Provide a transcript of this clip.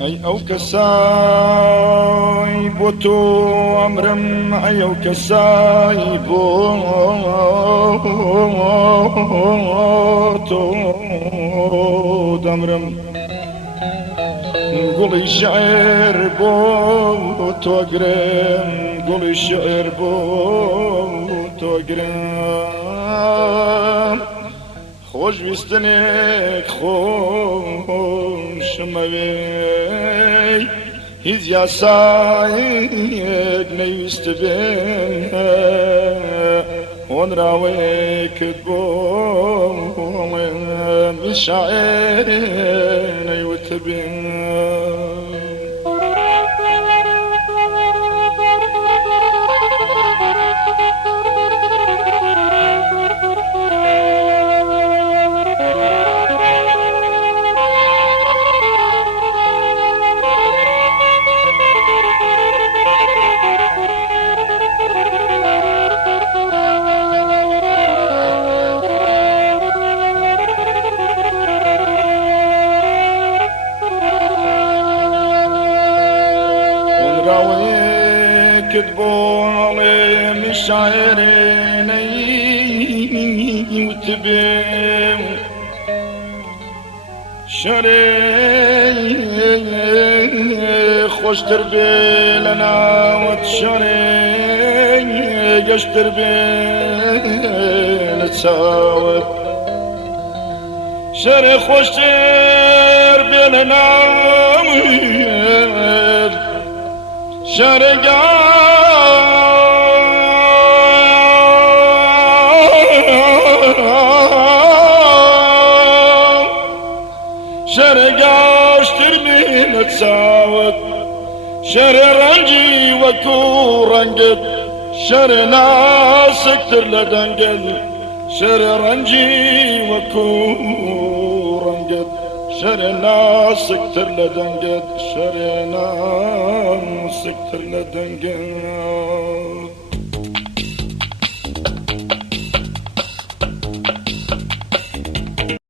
أي أو كساي بوتو أمرم أي أو كساي بوتو دمرم قولي شعر بوتو أقرم قولي شعر بوتو أقرم خوش ویستنک خوش موی هیچ یاسایت نیست به اون راوی کد بوم شاعر نیوت به كتبوا من شاعرين وتبين شري خوش تربي لنا وتشري قش تربي نتساوت شري خوش تربي لنا شري شرقاشتر من تساوت شر رنجي وكو رنقد شر ناس اكتر لدنقد شر رنجي وكو رنقد شر ناس اكتر لدنقد شر ناس اكتر لدنقد